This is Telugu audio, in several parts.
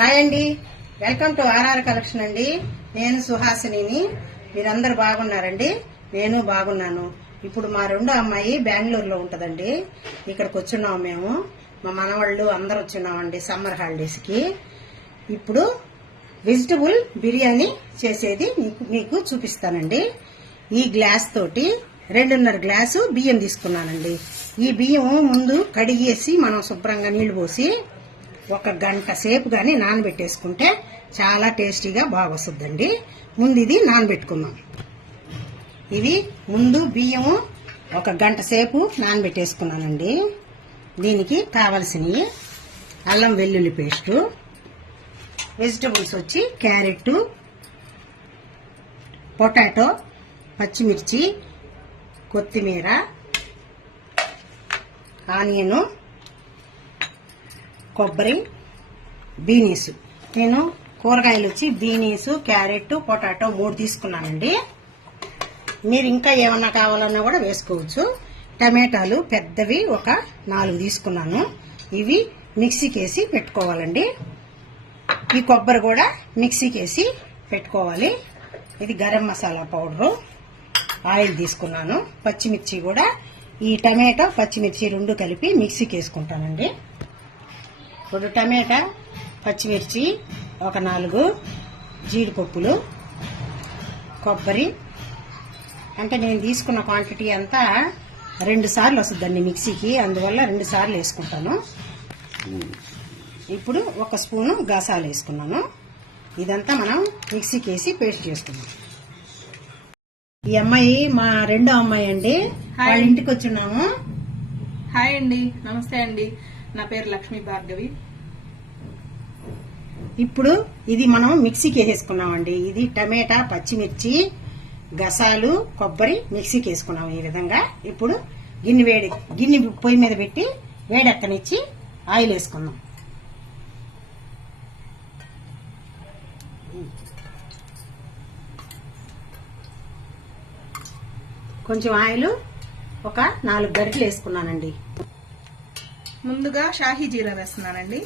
హాయ్ అండి, వెల్కమ్ టు ఆర్ఆర్ కలెక్షన్ అండి. నేను సుహాసినిని. మీరందరూ బాగున్నారండి? నేను బాగున్నాను. ఇప్పుడు మా రెండో అమ్మాయి బెంగళూరులో ఉంటదండి. ఇక్కడికి వచ్చున్నాము మేము. మా మనవాళ్ళు అందరూ వచ్చున్నామండి సమ్మర్ హాలిడేస్ కి. ఇప్పుడు వెజిటబుల్ బిర్యానీ చేసేది మీకు చూపిస్తానండి. ఈ గ్లాస్ తోటి 2.5 గ్లాసు బియ్యం తీసుకున్నానండి. ఈ బియ్యం ముందు కడిగేసి మనం శుభ్రంగా నీళ్లు పోసి 1 గంట సేపు గాని నానబెట్టేసుకుంటే చాలా టేస్టీగా బాగా వస్తుందండి. ముందు ఇది నానబెట్టుకుందాం. ఇది ముందు బియ్యము 1 గంట సేపు నానబెట్టేసుకున్నానండి. దీనికి కావలసినవి అల్లం వెల్లుల్లి పేస్టు, వెజిటబుల్స్ వచ్చి క్యారెట్, పొటాటో, పచ్చిమిర్చి, కొత్తిమీర, ఆనియను, కొబ్బరి, బీనీస్. నేను కూరగాయలు వచ్చి బీనీస్, క్యారెట్, పొటాటో 3 తీసుకున్నానండి. మీరు ఇంకా ఏమన్నా కావాలన్నా కూడా వేసుకోవచ్చు. టమాటాలు పెద్దవి 4 తీసుకున్నాను. ఇవి మిక్సీకేసి పెట్టుకోవాలండి. ఈ కొబ్బరి కూడా మిక్సీకేసి పెట్టుకోవాలి. ఇది గరం మసాలా పౌడరు. ఆయిల్ తీసుకున్నాను. పచ్చిమిర్చి కూడా ఈ టమాటా పచ్చిమిర్చి 2 కలిపి మిక్సీకి వేసుకుంటానండి. ఇప్పుడు టమాటా, పచ్చిమిర్చి 4 జీడిపప్పులు, కొబ్బరి అంటే నేను తీసుకున్న క్వాంటిటీ అంతా 2 సార్లు వస్తుందండి మిక్సీకి, అందువల్ల 2 సార్లు వేసుకుంటాను. ఇప్పుడు 1 స్పూను గసాలు వేసుకున్నాను. ఇదంతా మనం మిక్సీకి వేసి పేస్ట్ చేసుకున్నాం. ఈ అమ్మాయి మా రెండో అమ్మాయి అండి. వాళ్ళ ఇంటికి వచ్చున్నాము. హాయ్ అండి, నమస్తే అండి. నా పేరు లక్ష్మీ భార్గవి. ఇప్పుడు ఇది మనం మిక్సీకి వేసేసుకున్నామండి. ఇది టమాటా, పచ్చిమిర్చి, గసాలు, కొబ్బరి మిక్సీకి వేసుకున్నాము ఈ విధంగా. ఇప్పుడు గిన్నె పొయ్యి మీద పెట్టి వేడెక్కనిచ్చి ఆయిల్ వేసుకుందాం. కొంచెం ఆయిల్ 4 గరిటెలు వేసుకున్నానండి. ముందుగా షాహీ జీరా వేస్తున్నానండి.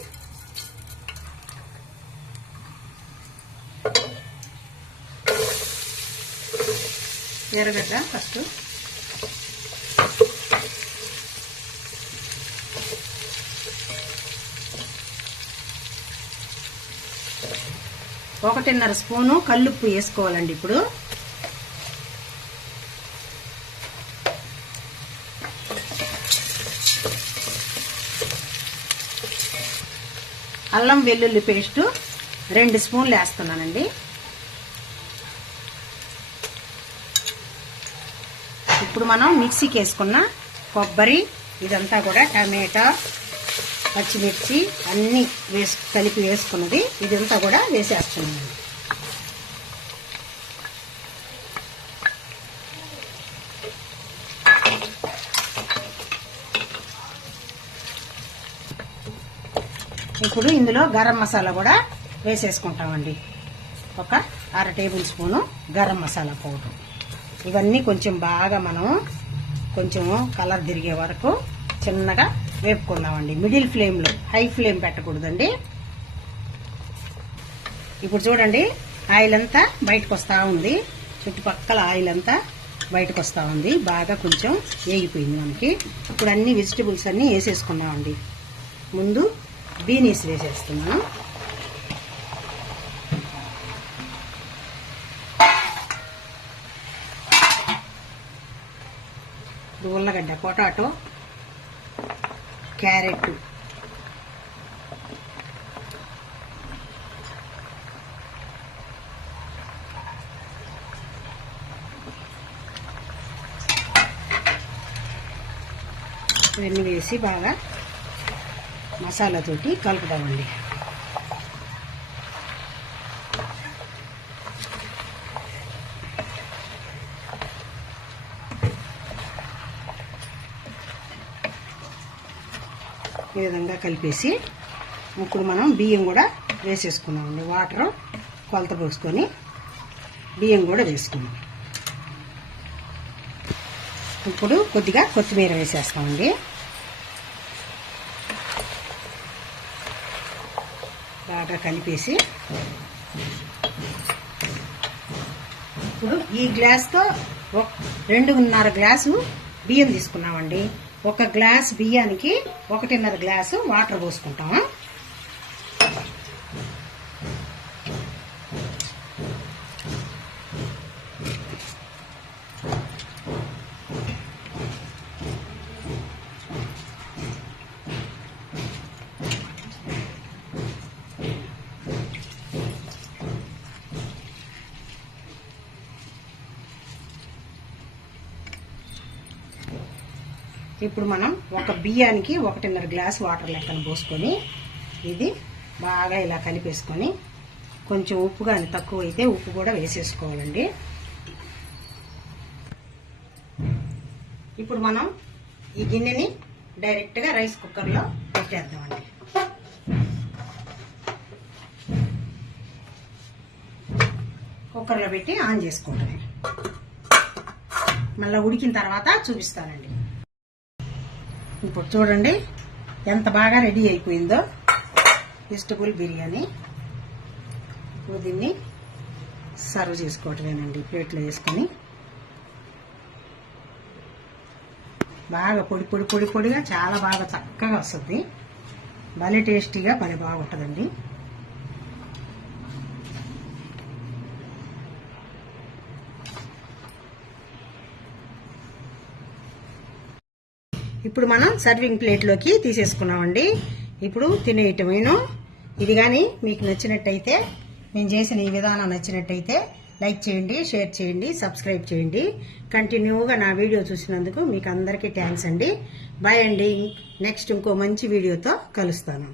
ఎర్రగడ్డ ఫస్ట్, ఒకటిన్నర స్పూను కల్లుప్పు వేసుకోవాలండి. ఇప్పుడు అల్లం వెల్లుల్లి పేస్టు 2 స్పూన్లు వేస్తున్నానండి. ఇప్పుడు మనం మిక్సీకి వేసుకున్న కొబ్బరి, ఇదంతా కూడా టమాటా, పచ్చిమిర్చి అన్ని కలిపి వేసుకున్నది ఇదంతా కూడా వేసేస్తున్నాను. ఇప్పుడు ఇందులో గరం మసాలా కూడా వేసేసుకుంటామండి. 1/2 table spoon garam masala powder. ఇవన్నీ కొంచెం బాగా మనం కొంచెం కలర్ తిరిగే వరకు చిన్నగా వేపుకుందామండి. మిడిల్ ఫ్లేమ్లో, హై ఫ్లేమ్ పెట్టకూడదండి. ఇప్పుడు చూడండి ఆయిల్ అంతా బయటకు వస్తూ ఉంది. చుట్టుపక్కల ఆయిల్ అంతా బయటకు వస్తూ ఉంది. బాగా కొంచెం వేగిపోయింది మనకి. ఇప్పుడు అన్ని వెజిటబుల్స్ అన్నీ వేసేసుకున్నామండి. ముందు బీనీస్ వేసేస్తున్నాను. ఉల్లగడ్డ, పొటాటో, క్యారెట్, ఇవన్నీ వేసి బాగా మసాలాతోటి కలుపుదామండి. ఈ విధంగా కలిపేసి ఇప్పుడు మనం బియ్యం కూడా వేసేసుకున్నామండి. వాటర్ కొలత పోసుకొని బియ్యం కూడా వేసుకున్నాం. ఇప్పుడు కొద్దిగా కొత్తిమీర వేసేస్తామండి. బాగా కలిపేసి ఇప్పుడు ఈ గ్లాస్తో 2.5 గ్లాసు బియ్యం తీసుకున్నామండి. 1 గ్లాస్ బియ్యానికి 1.5 గ్లాసు వాటర్ పోసుకుంటాము. ఇప్పుడు మనం ఒక బియ్యానికి 1.5 గ్లాస్ వాటర్ లెక్కన పోసుకొని ఇది బాగా ఇలా కలిపేసుకొని కొంచెం ఉప్పు కానీ తక్కువ అయితే ఉప్పు కూడా వేసేసుకోవాలండి. ఇప్పుడు మనం ఈ గిన్నెని డైరెక్ట్గా రైస్ కుక్కర్లో పెట్టేద్దామండి. కుక్కర్లో పెట్టి ఆన్ చేసుకుంటాం. మళ్ళీ ఉడికిన తర్వాత చూపిస్తానండి. ఇప్పుడు చూడండి ఎంత బాగా రెడీ అయిపోయిందో వెజిటబుల్ బిర్యానీ. ఇప్పుడు దీన్ని సర్వ్ చేసుకోవటమేనండి. ప్లేట్లో వేసుకొని బాగా పొడి పొడి పొడి పొడిగా చాలా బాగా చక్కగా వస్తుంది. భలే టేస్టీగా భలే బాగుంటుందండి. ఇప్పుడు మనం సర్వింగ్ ప్లేట్లోకి తీసేసుకున్నామండి. ఇప్పుడు తినేయటమేను. ఇది కానీ మీకు నచ్చినట్టయితే, నేను చేసిన ఈ విధానం నచ్చినట్టయితే లైక్ చేయండి, షేర్ చేయండి, సబ్స్క్రైబ్ చేయండి. కంటిన్యూగా నా వీడియో చూసినందుకు మీకు అందరికీ థ్యాంక్స్ అండి. బాయ్ అండి. నెక్స్ట్ ఇంకో మంచి వీడియోతో కలుస్తాను.